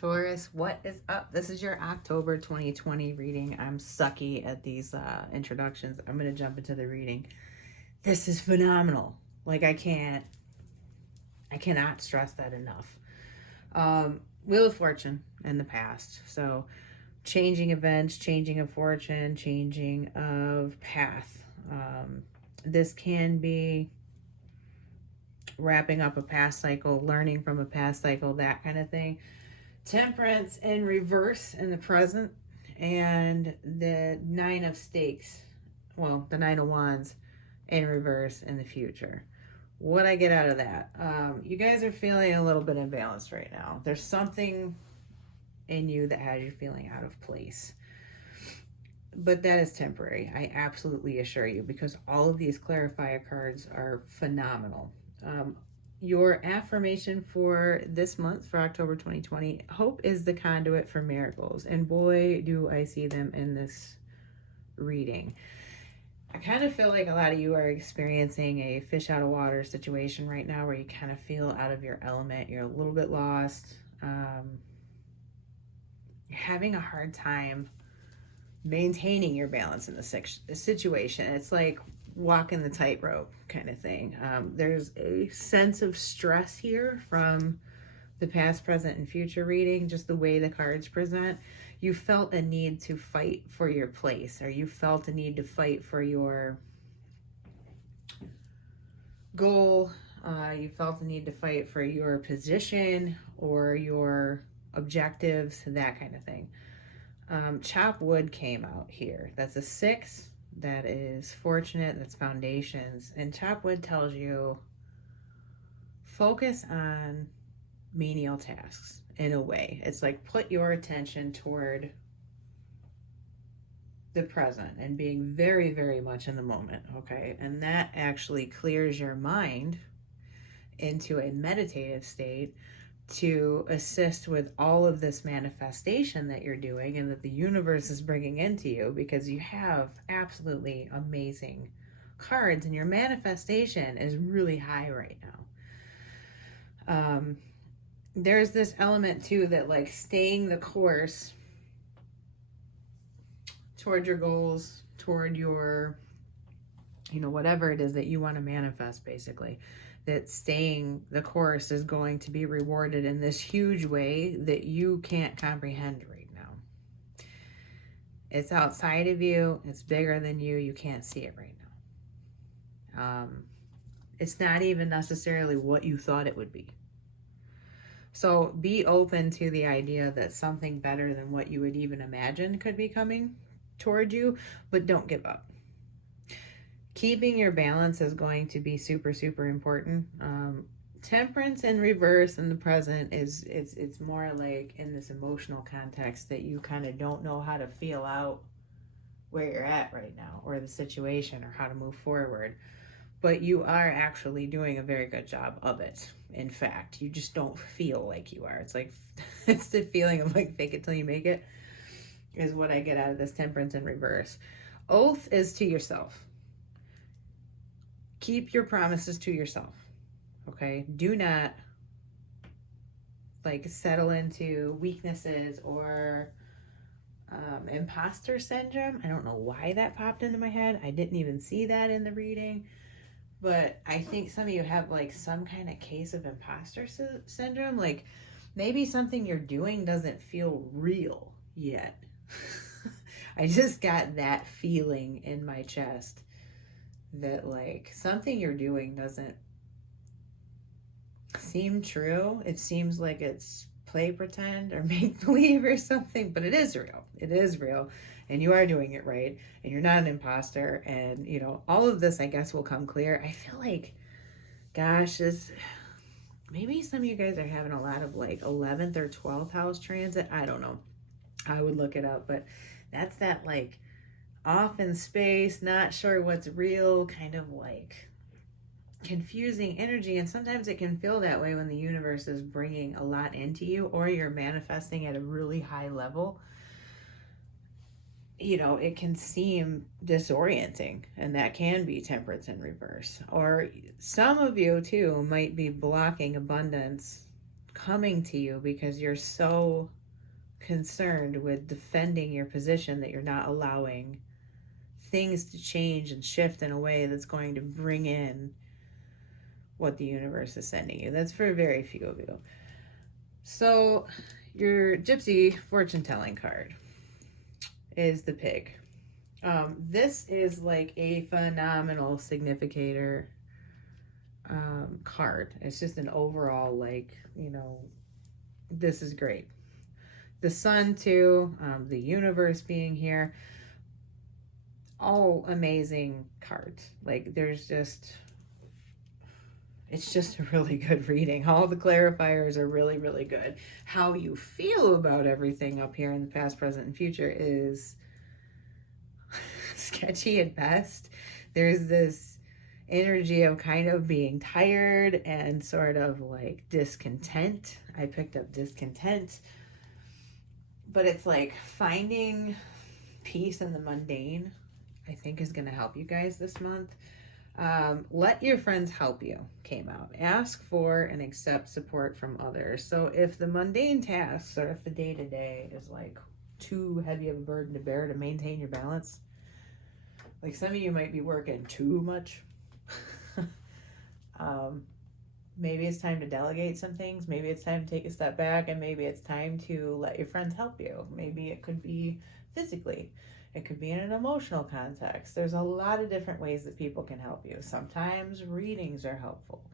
Taurus, what is up? This is your October 2020 reading. I'm sucky at these introductions. I'm going to jump into the reading. This is phenomenal. Like, I cannot stress that enough. Wheel of Fortune in the past. So, changing events, changing of fortune, changing of path. This can be wrapping up a past cycle, learning from a past cycle, that kind of thing. Temperance in reverse in the present, and the Nine of Stakes, well, the Nine of Wands in reverse in the future. What I get out of that, you guys are feeling a little bit imbalanced right now. There's something in you that has you feeling out of place. But that is temporary, I absolutely assure you, because all of these clarifier cards are phenomenal. Your affirmation for this month, for October 2020, hope is the conduit for miracles. And boy, do I see them in this reading. I kind of feel like a lot of you are experiencing a fish out of water situation right now, where you kind of feel out of your element. You're a little bit lost. You're having a hard time maintaining your balance in the situation. It's like walking the tightrope kind of thing. There's a sense of stress here from the past, present, and future reading, just the way the cards present. You felt a need to fight for your place, or you felt a need to fight for your goal. You felt a need to fight for your position or your objectives, that kind of thing. Chop wood came out here. That's a 6. That is fortunate. That's foundations. And chop wood tells you focus on menial tasks in a way. It's like put your attention toward the present and being very, very much in the moment, okay? And that actually clears your mind into a meditative state to assist with all of this manifestation that you're doing and that the universe is bringing into you, because you have absolutely amazing cards and your manifestation is really high right now. There's this element too that, like, staying the course toward your goals, toward your, whatever it is that you want to manifest, basically, that staying the course is going to be rewarded in this huge way that you can't comprehend right now. It's outside of you. It's bigger than you. You can't see it right now. It's not even necessarily what you thought it would be. So be open to the idea that something better than what you would even imagine could be coming toward you, but don't give up. Keeping your balance is going to be super, super important. Temperance in reverse in the present it's more like in this emotional context that you kind of don't know how to feel out where you're at right now, or the situation, or how to move forward. But you are actually doing a very good job of it. In fact, you just don't feel like you are. It's like, it's the feeling of like fake it till you make it, is what I get out of this temperance in reverse. Oath is to yourself. Keep your promises to yourself, okay? Do not, like, settle into weaknesses or imposter syndrome. I don't know why that popped into my head. I didn't even see that in the reading. But I think some of you have, like, some kind of case of imposter syndrome. Like, maybe something you're doing doesn't feel real yet. I just got that feeling in my chest that, like, something you're doing doesn't seem true. It seems like it's play pretend or make believe or something, but it is real. It is real, and you are doing it right, and you're not an imposter, and all of this, I guess, will come clear. I feel like, gosh, maybe some of you guys are having a lot of, like, 11th or 12th house transit. I don't know. I would look it up, but that's that, like, off in space, not sure what's real, kind of like confusing energy. And sometimes it can feel that way when the universe is bringing a lot into you, or you're manifesting at a really high level. It can seem disorienting, and that can be temperance in reverse. Or some of you too might be blocking abundance coming to you because you're so concerned with defending your position that you're not allowing things to change and shift in a way that's going to bring in what the universe is sending you. That's for very few of you. So your gypsy fortune telling card is the pig. This is like a phenomenal significator card. It's just an overall, like, you know, this is great. The sun too, the universe being here, all amazing cards. Like, it's just a really good reading. All the clarifiers are really, really good. How you feel about everything up here in the past, present, and future is sketchy at best. There's this energy of kind of being tired and sort of like discontent. I picked up discontent. But it's like finding peace in the mundane, I think, is going to help you guys this month. Let your friends help you came out. Ask for and accept support from others. So if the mundane tasks or if the day-to-day is like too heavy of a burden to bear to maintain your balance, like some of you might be working too much. Maybe it's time to delegate some things. Maybe it's time to take a step back, and maybe it's time to let your friends help you. Maybe it could be physically. It could be in an emotional context. There's a lot of different ways that people can help you. Sometimes readings are helpful.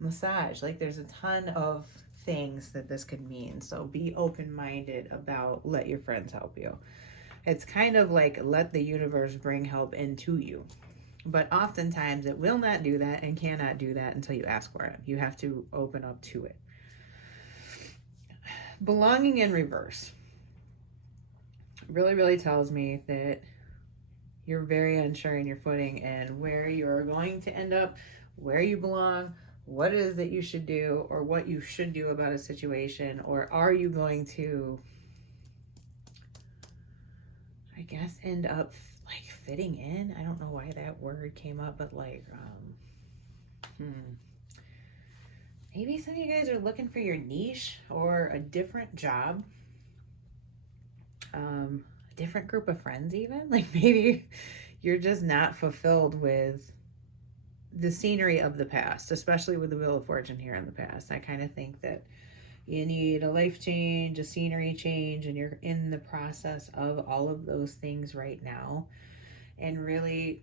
Massage, like there's a ton of things that this could mean. So be open-minded about let your friends help you. It's kind of like let the universe bring help into you. But oftentimes it will not do that and cannot do that until you ask for it. You have to open up to it. Belonging in reverse really, really tells me that you're very unsure in your footing and where you're going to end up, where you belong, what it is that you should do, or what you should do about a situation, or are you going to, I guess, end up like fitting in? I don't know why that word came up, but like, maybe some of you guys are looking for your niche or a different job, a different group of friends even. Like maybe you're just not fulfilled with the scenery of the past, especially with the Wheel of Fortune here in the past. I kind of think that you need a life change, a scenery change, and you're in the process of all of those things right now. And really,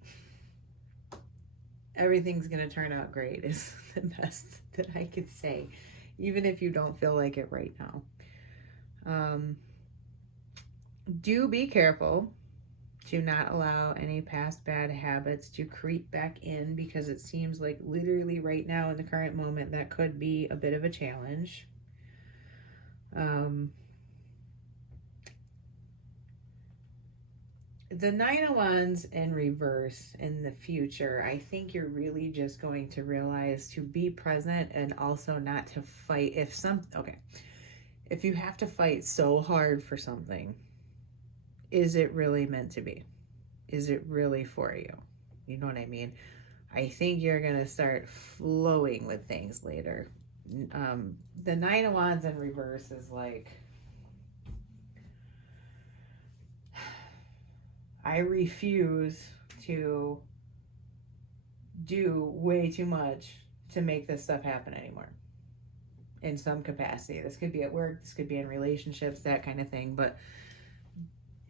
everything's going to turn out great is the best that I could say, even if you don't feel like it right now. Do be careful to not allow any past bad habits to creep back in, because it seems like literally right now in the current moment that could be a bit of a challenge. The Nine of Wands in reverse in the future, I think you're really just going to realize to be present and also not to fight. If you have to fight so hard for something, is it really meant to be? Is it really for you? You know what I mean? I think you're going to start flowing with things later. The Nine of Wands in reverse is like, I refuse to do way too much to make this stuff happen anymore in some capacity. This could be at work, this could be in relationships, that kind of thing, but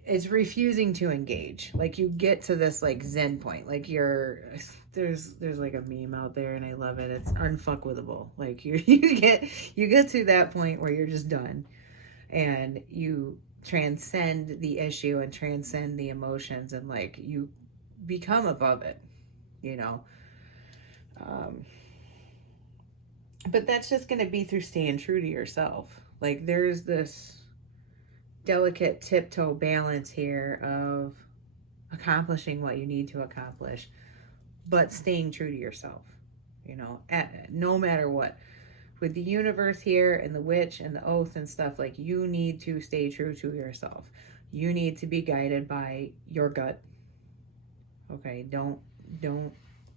it's refusing to engage. Like you get to this like zen point, like there's like a meme out there and I love it. It's unfuckwithable. Like you get to that point where you're just done and you transcend the issue and transcend the emotions and like you become above it, you know. But that's just going to be through staying true to yourself. Like there's this delicate tiptoe balance here of accomplishing what you need to accomplish, but staying true to yourself, you know, no matter what. With the universe here and the witch and the oath and stuff, like you need to stay true to yourself. You need to be guided by your gut. Okay, don't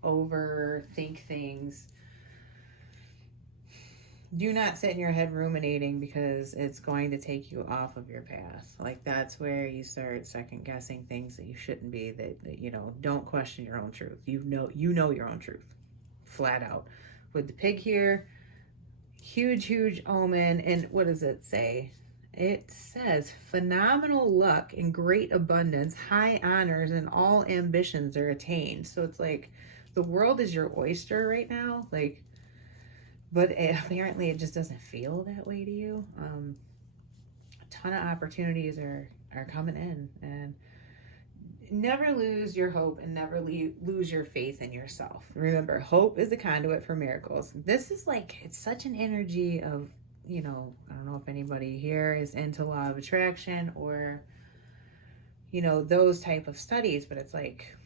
overthink things. do not sit in your head ruminating, because it's going to take you off of your path. Like, that's where you start second guessing things that you shouldn't be, that you know, don't question your own truth. You know your own truth, flat out. With the pig here, huge omen. And what does it say? It says phenomenal luck and great abundance, high honors, and all ambitions are attained. So it's like the world is your oyster right now. Like, but apparently it just doesn't feel that way to you. A ton of opportunities are coming in, and never lose your hope and never lose your faith in yourself. Remember, hope is a conduit for miracles. This is like, it's such an energy of, you know, I don't know if anybody here is into law of attraction or, you know, those type of studies, but it's like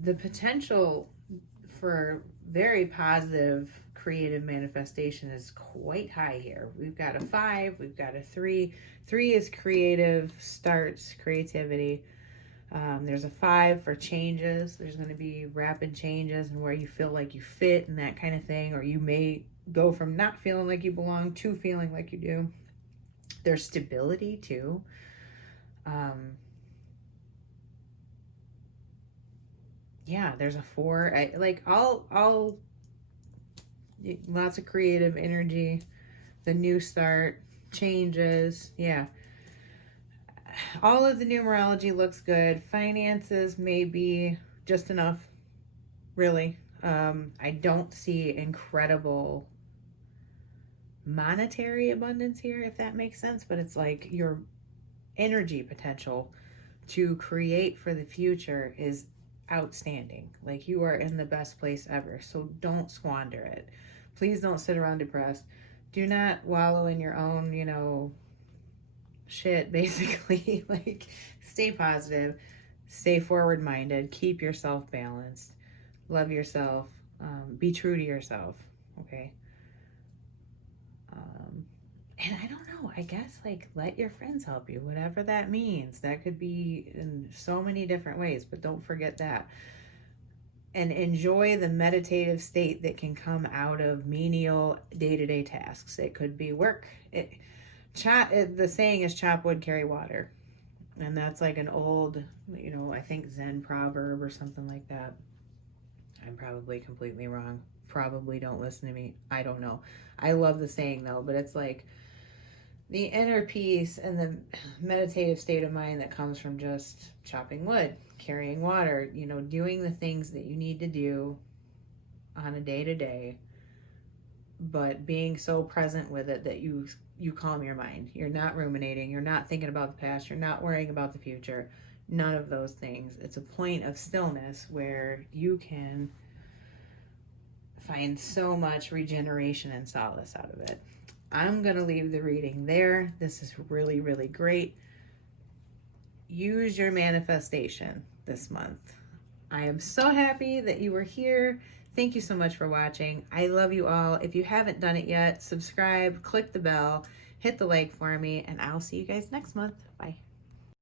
the potential for very positive creative manifestation is quite high here. We've got a 5, we've got a 3. 3 is creative starts, creativity. There's a 5 for changes. There's going to be rapid changes and where you feel like you fit and that kind of thing, or you may go from not feeling like you belong to feeling like you do. There's stability too. Yeah, there's a 4. All lots of creative energy, the new start, changes. Yeah. All of the numerology looks good. Finances may be just enough, really. I don't see incredible monetary abundance here, if that makes sense, but it's like your energy potential to create for the future is outstanding. Like, you are in the best place ever, so don't squander it. Please don't sit around depressed. Do not wallow in your own, you know, shit, basically. Like, stay positive, stay forward minded, keep yourself balanced, love yourself, be true to yourself. Okay. And I don't know, I guess, like, let your friends help you, whatever that means. That could be in so many different ways, but don't forget that. And enjoy the meditative state that can come out of menial day-to-day tasks. It could be work. The saying is chop wood, carry water. And that's like an old, you know, I think Zen proverb or something like that. I'm probably completely wrong. Probably don't listen to me. I don't know. I love the saying though, but it's like the inner peace and the meditative state of mind that comes from just chopping wood, carrying water, you know, doing the things that you need to do on a day-to-day, but being so present with it that you calm your mind. You're not ruminating. You're not thinking about the past. You're not worrying about the future. None of those things. It's a point of stillness where you can find so much regeneration and solace out of it. I'm going to leave the reading there. This is really, really great. Use your manifestation this month. I am so happy that you were here. Thank you so much for watching. I love you all. If you haven't done it yet, subscribe, click the bell, hit the like for me, and I'll see you guys next month. Bye.